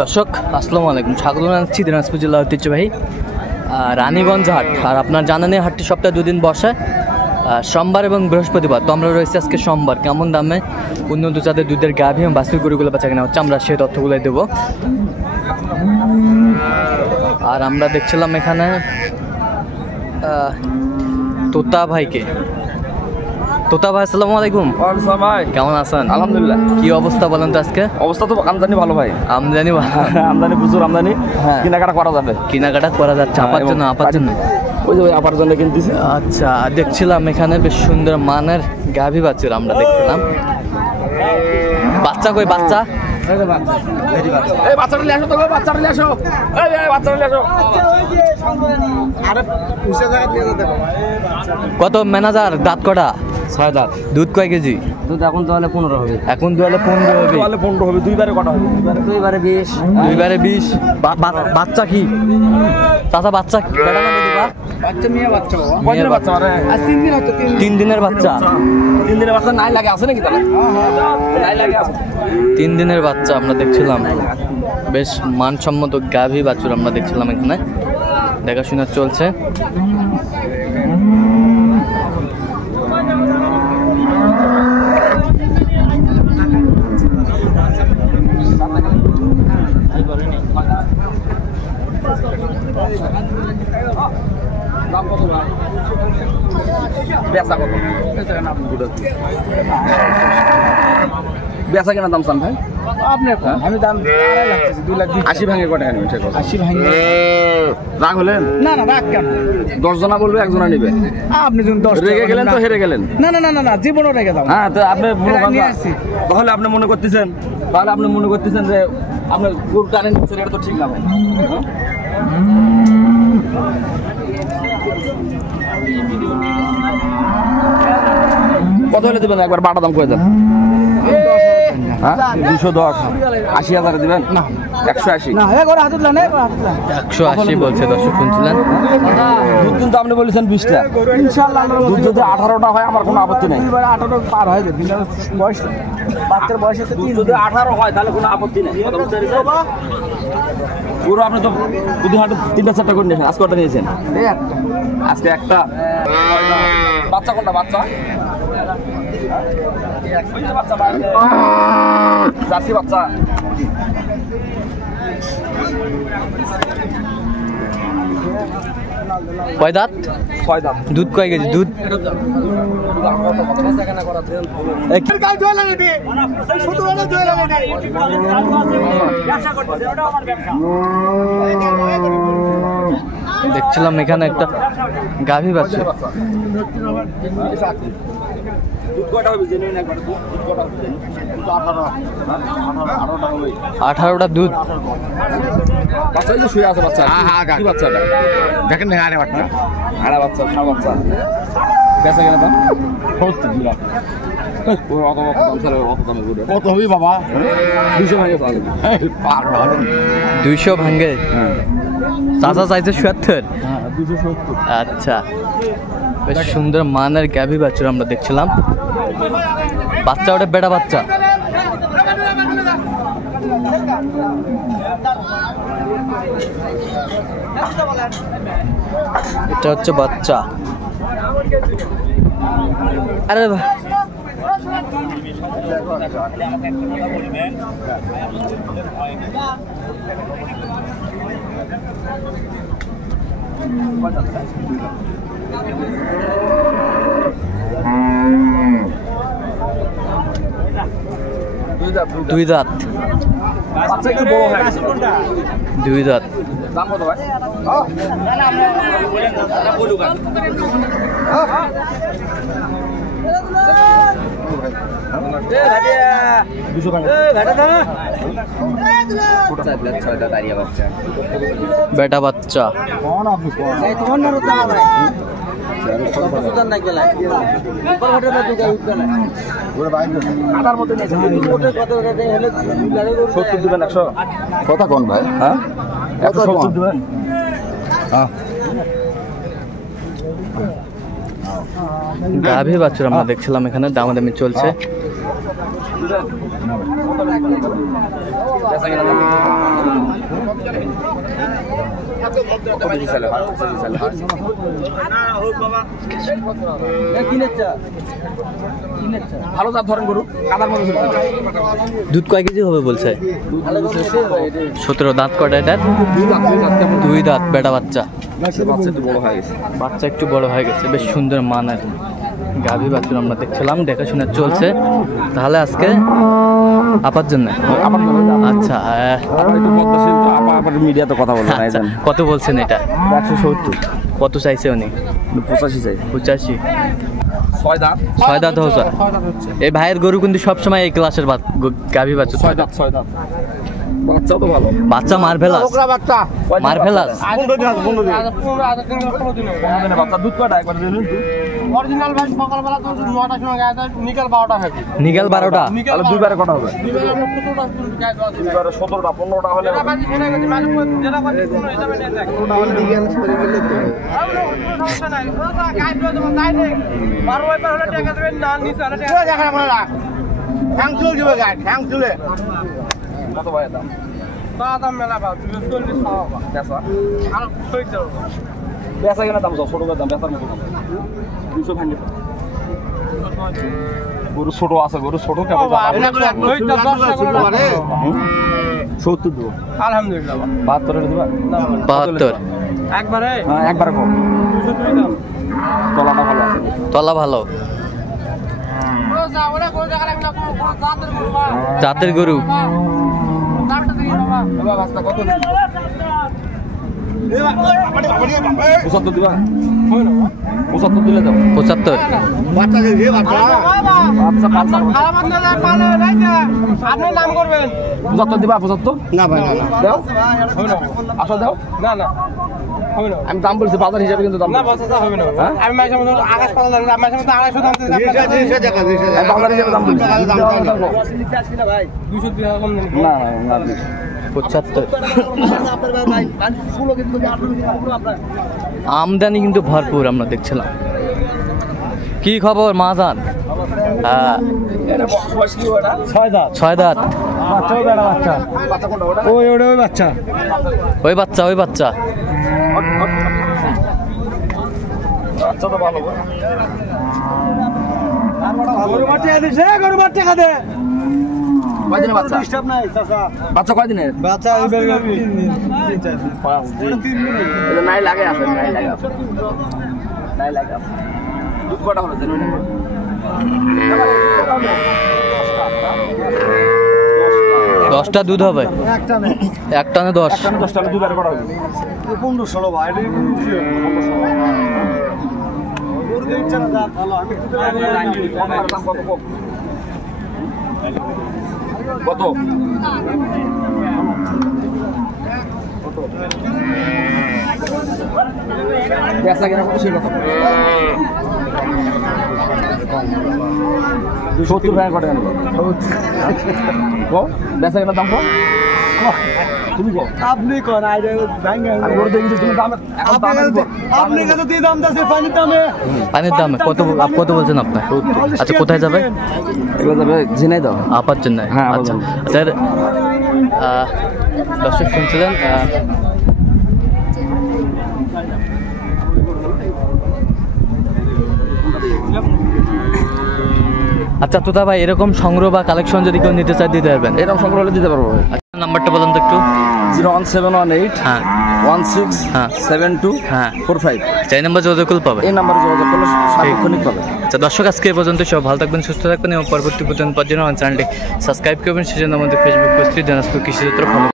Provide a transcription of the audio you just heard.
দর্শক আসসালামু আলাইকুম, স্বাগত জানাচ্ছি দিনাজপুর জেলা ঐতিহ্যবাহী রানীগঞ্জ হাট। আর আপনার জানেন হাটটি সপ্তাহে দুদিন বসে, সোমবার এবং বৃহস্পতিবার। তো আমরা রয়েছে আজকে সোমবার। কেমন দামে উন্নত জাতের দুধের গাভী এবং বাছুর গরুগুলো বেচা কেনা হচ্ছে আমরা সেই তথ্যগুলোই দেবো। আর আমরা দেখছিলাম এখানে তোতা ভাইকে। তোতা ভাই আসসালামু আলাইকুম। ভাই কেমন আছেন? আলহামদুলিল্লাহ। কি অবস্থা বলেন তো আজকে? অবস্থা তো আমদানি ভালো ভাই, আমদানি আমদানি প্রচুর আমদানি। হ্যাঁ, কেনাকাটা করা যাবে, কেনাকাটা করা যাচ্ছে। আপার জন্য ওই যে আপার জন্য কিনতেছি। আচ্ছা, দেখছিলাম এখানে বেশ সুন্দর মানের গাভী বাছুর আমরা দেখছিলাম। বাচ্চা কই বাচ্চা? এই বাচ্চাটা নিয়ে আসো তো, বাচ্চাটা নিয়ে আসো, এই বাচ্চাটা নিয়ে আসো। কত ম্যানেজার? দাঁত কটা? 6 দাঁত। দুধ কয় কেজি? দুধ এখন তো হলে 15 হবে। এখন তো হলে 15 হবে। তাহলে 15 হবে, দুইবারে কটা হবে? দুইবারে 20। দুইবারে 20। বাচ্চা কি চাচা? বাচ্চা বেটা না দিবা? বাচ্চা মেয়ে বাচ্চা, কয়দিনের বাচ্চা? মানে আজ 3 দিন হচ্ছে। 3 দিনের বাচ্চা। 3 দিনের বাচ্চা নাই লাগে আছে নাকি? তাহলে নাই লাগে আছে। 3 দিনের বাচ্চা আমরা দেখছিলাম। বেশ মানসম্মত গাভী বাছুর আমরা দেখছিলাম এখানে, দেখাশোনা চলছে। বেচা কেনা দাম চান ভাই? আপনার আমি দাম 2 লাখ 80 ভাঙে কটা নেবেন? 80 ভাঙে। রাগ হলেন? না না, রাগ কেন? 10 জনা বলবে, 1 জনা নেবে। আপনি যখন 10 রেগে গেলেন তো হেরে গেলেন। না না না না, জীবনও রেগে দাও। হ্যাঁ, তো আপনি নিয়ে আসছি। তাহলে আপনি মনে করতেছেন, যে আপনার গরু টানেন, এটা তো ঠিক না ভাই। কত হলে দিবেন? একবার বাটা দাম করে দেন। হ্যাঁ, 210। 80,000 দিবেন? না, 180। না, একবার হাতে লান, 180 বলছে। দর্শক শুনছিলেন। দুধ কিন্তু আপনি বলেছেন 20টা। ইনশাআল্লাহ দুধ যদি 18টা হয় আমার কোনো আপত্তি নাই। 18 পার হয়ে যাবে। বয়স বাচ্চার বয়স আছে 3। যদি 18 হয় তাহলে কোনো আপত্তি নাই। পুরো আপনি তো দুধ হাটে 3টা-4টা করে নিয়েছেন। আজকে কটা নিয়েছেন? আজকে একটা। বাচ্চা কোনটা? বাচ্চা জার্সি বাচ্চা। কয় দাঁত? 6 দাম। দুধ কয় কেজি? দুধ দেখছিলাম এখানে একটা গাভী বাছুর। 18টা দুধ। বাচ্চা যে শুয়ে আছে, বাচ্চা কি বাচ্চাটা দেখেন না? আরে বাচ্চা, সব বাচ্চা। বেচা কেনা দাম 70 লাখ। কত হবে বাবা? 200 ভাঙে পাবে। 200 ভাঙে? চাচা চাইছে 70। 270। আচ্ছা, বেশ সুন্দর মানের গাভী বাছুর আমরা দেখছিলাম। বাচ্চা ওটা বেটা বাচ্চা? এটা হচ্ছে বাচ্চা। আরে দুই দাঁত। বাচ্চা একটু বড় হয়ে গেছে। 2 দাঁত। দাম কত ভাই? বেটা বাচ্চা। কথা কোন ভাই? হ্যাঁ, 170 দিবেন। গাভী বাছুর আমরা দেখছিলাম এখানে দামাদামি চলছে। বেচা কিনা দাম কত বেশি চাইলে হয় ভালো জাত ধরেন গরু কাদার মধ্যে দুধ কয় কেজি হবে বলছে? 17 দাঁত কটা এটার? 2 দাঁত বেটা বাচ্চা। বাচ্চা একটু বড় হয়ে গেছে। বাচ্চা একটু বড় হয়ে গেছে, বেশ সুন্দর মানের গাভী বাছুর আমরা দেখছিলাম, দেখাশোনা চলছে। তাহলে আজকে আপার জন্য আচ্ছা মিডিয়াতে কথা বলবো না। আচ্ছা, কত বলছেন এটা? 170। কত চাইছে উনি? 85 চাই। 85। 6 দাঁত। 6 দাঁত হচ্ছে। এই ভাইয়ের গরু কিন্তু সবসময় এই ক্লাসের গাভী বাছুর। 6 দাঁত। বাচ্চাও তো ভালো। বাচ্চা মারভেলাস। মারভেলাস। বাচ্চা দুধ কয়টা একবার দিন? অরিজিনাল ভাই সকালবেলা তো 9টার সময় গায়ে দেয়, নিকাল 12টা হয়। নিকাল 12টা। তাহলে দুইবারে কটা হবে? দুইবারে 17টা 15টা হলে কত ভাই দাম? দাম মেলা ভাব 40 বেচা আর কই দাও বেচা কিনা দাম ছোট দাম বেচার মতো দাম 200 ভাঙে। গরু ছোট আছে, গরু ছোট কেমন 70 দেবো। আলহামদুলিল্লাহ 72 দিবা? 72 একবারে। হ্যাঁ একবারে কম। 202 দাম। তলাটা ভালো আছে। তলা ভালো। জাতের গরু। পঁচাত্তর দিবা? 75 দিলে দাও। 75। আপনার নাম করবেন 75 দিবা? 75 না ভাই না দাও। আসল দাও। না না হবে না। আমি দাম বলছি বাজার হিসাবে, কিন্তু দাম না বসা হবে না। হ্যাঁ? আমি মাঝে মধ্যে আকাশ পাতা লাগে, মাঝে মধ্যে 250 দাম দিতে আমি বাজার হিসাবে দাম বলছি। 200 টাকা কম দেন। না না 75। আমদানি কিন্তু ভরপুর আমরা দেখছিলাম। কি খবর মাহাজান? হ্যাঁ 6 দাম 6 দাঁত। বাচ্চা বেড়া বাচ্চা ওই ওই বাচ্চা ওই বাচ্চা ওই বাচ্চা। আচ্ছা তো ভালো। গরু বাচ্চা দিছে, গরু বাচ্চা খাদে। কয়দিনের বাচ্চা? ডিস্টার্ব নাই চাচা। বাচ্চা কয়দিনের? বাচ্চা এই বের 3 দিন 5 দিন। এটা নাই লাগে আছে, নাই লাগে আছে, নাই লাগে আছে। দুধ কটা হলো জানেন? 10টা দুধ হবে। একটা নেই। এক টানে 10। 10 টাকা দুধ আর কটা হবে? 15-16 ভাই, এটা 15-16। গরু দিন চলা যা ভালো। আমি দাম কত কম? কত? বেচা কিনা কত সেই কথা? 70 টাকা করে আনবো। বেচা কিনা দাম কম? তুমি কো? আপনি কোন আইডিয়া ভাঙা। আমি বলে দেখি তুমি দাম আপনি কত দিয়ে দাম দাসে পানির দামে? পানির দাম কত বলছেন আপনার? আচ্ছা কোথায় যাবে? এগুলো যাবে ঝিনাইদহ। আপার জন্য। হ্যাঁ, আচ্ছা স্যার দর্শক শুনছিলেন আচ্ছা তোতা ভাই, এরকম সংগ্রহ বা কালেকশন যদি কেউ নিতে চায় দিতে পারবেন? এরকম সংগ্রহ হলে দিতে পারবো। আচ্ছা নাম্বারটা বলুন তো একটু। 01718 হ্যাঁ 16 হ্যাঁ 72 হ্যাঁ 45। এই নাম্বার যোগাযোগ করলে পাবে। এই নাম্বারে যোগাযোগ করলে সার্বক্ষণিক পাবে। আচ্ছা দর্শক আজকে এই পর্যন্ত, সব ভালো থাকবেন, সুস্থ থাকবেন এবং পরবর্তী পর্যন্ত আমার চ্যানেলটি সাবস্ক্রাইব করবেন। সেজন্য আমাদের ফেসবুক পেজটি দিনাজপুর কৃষি ক্ষেত্র ফলো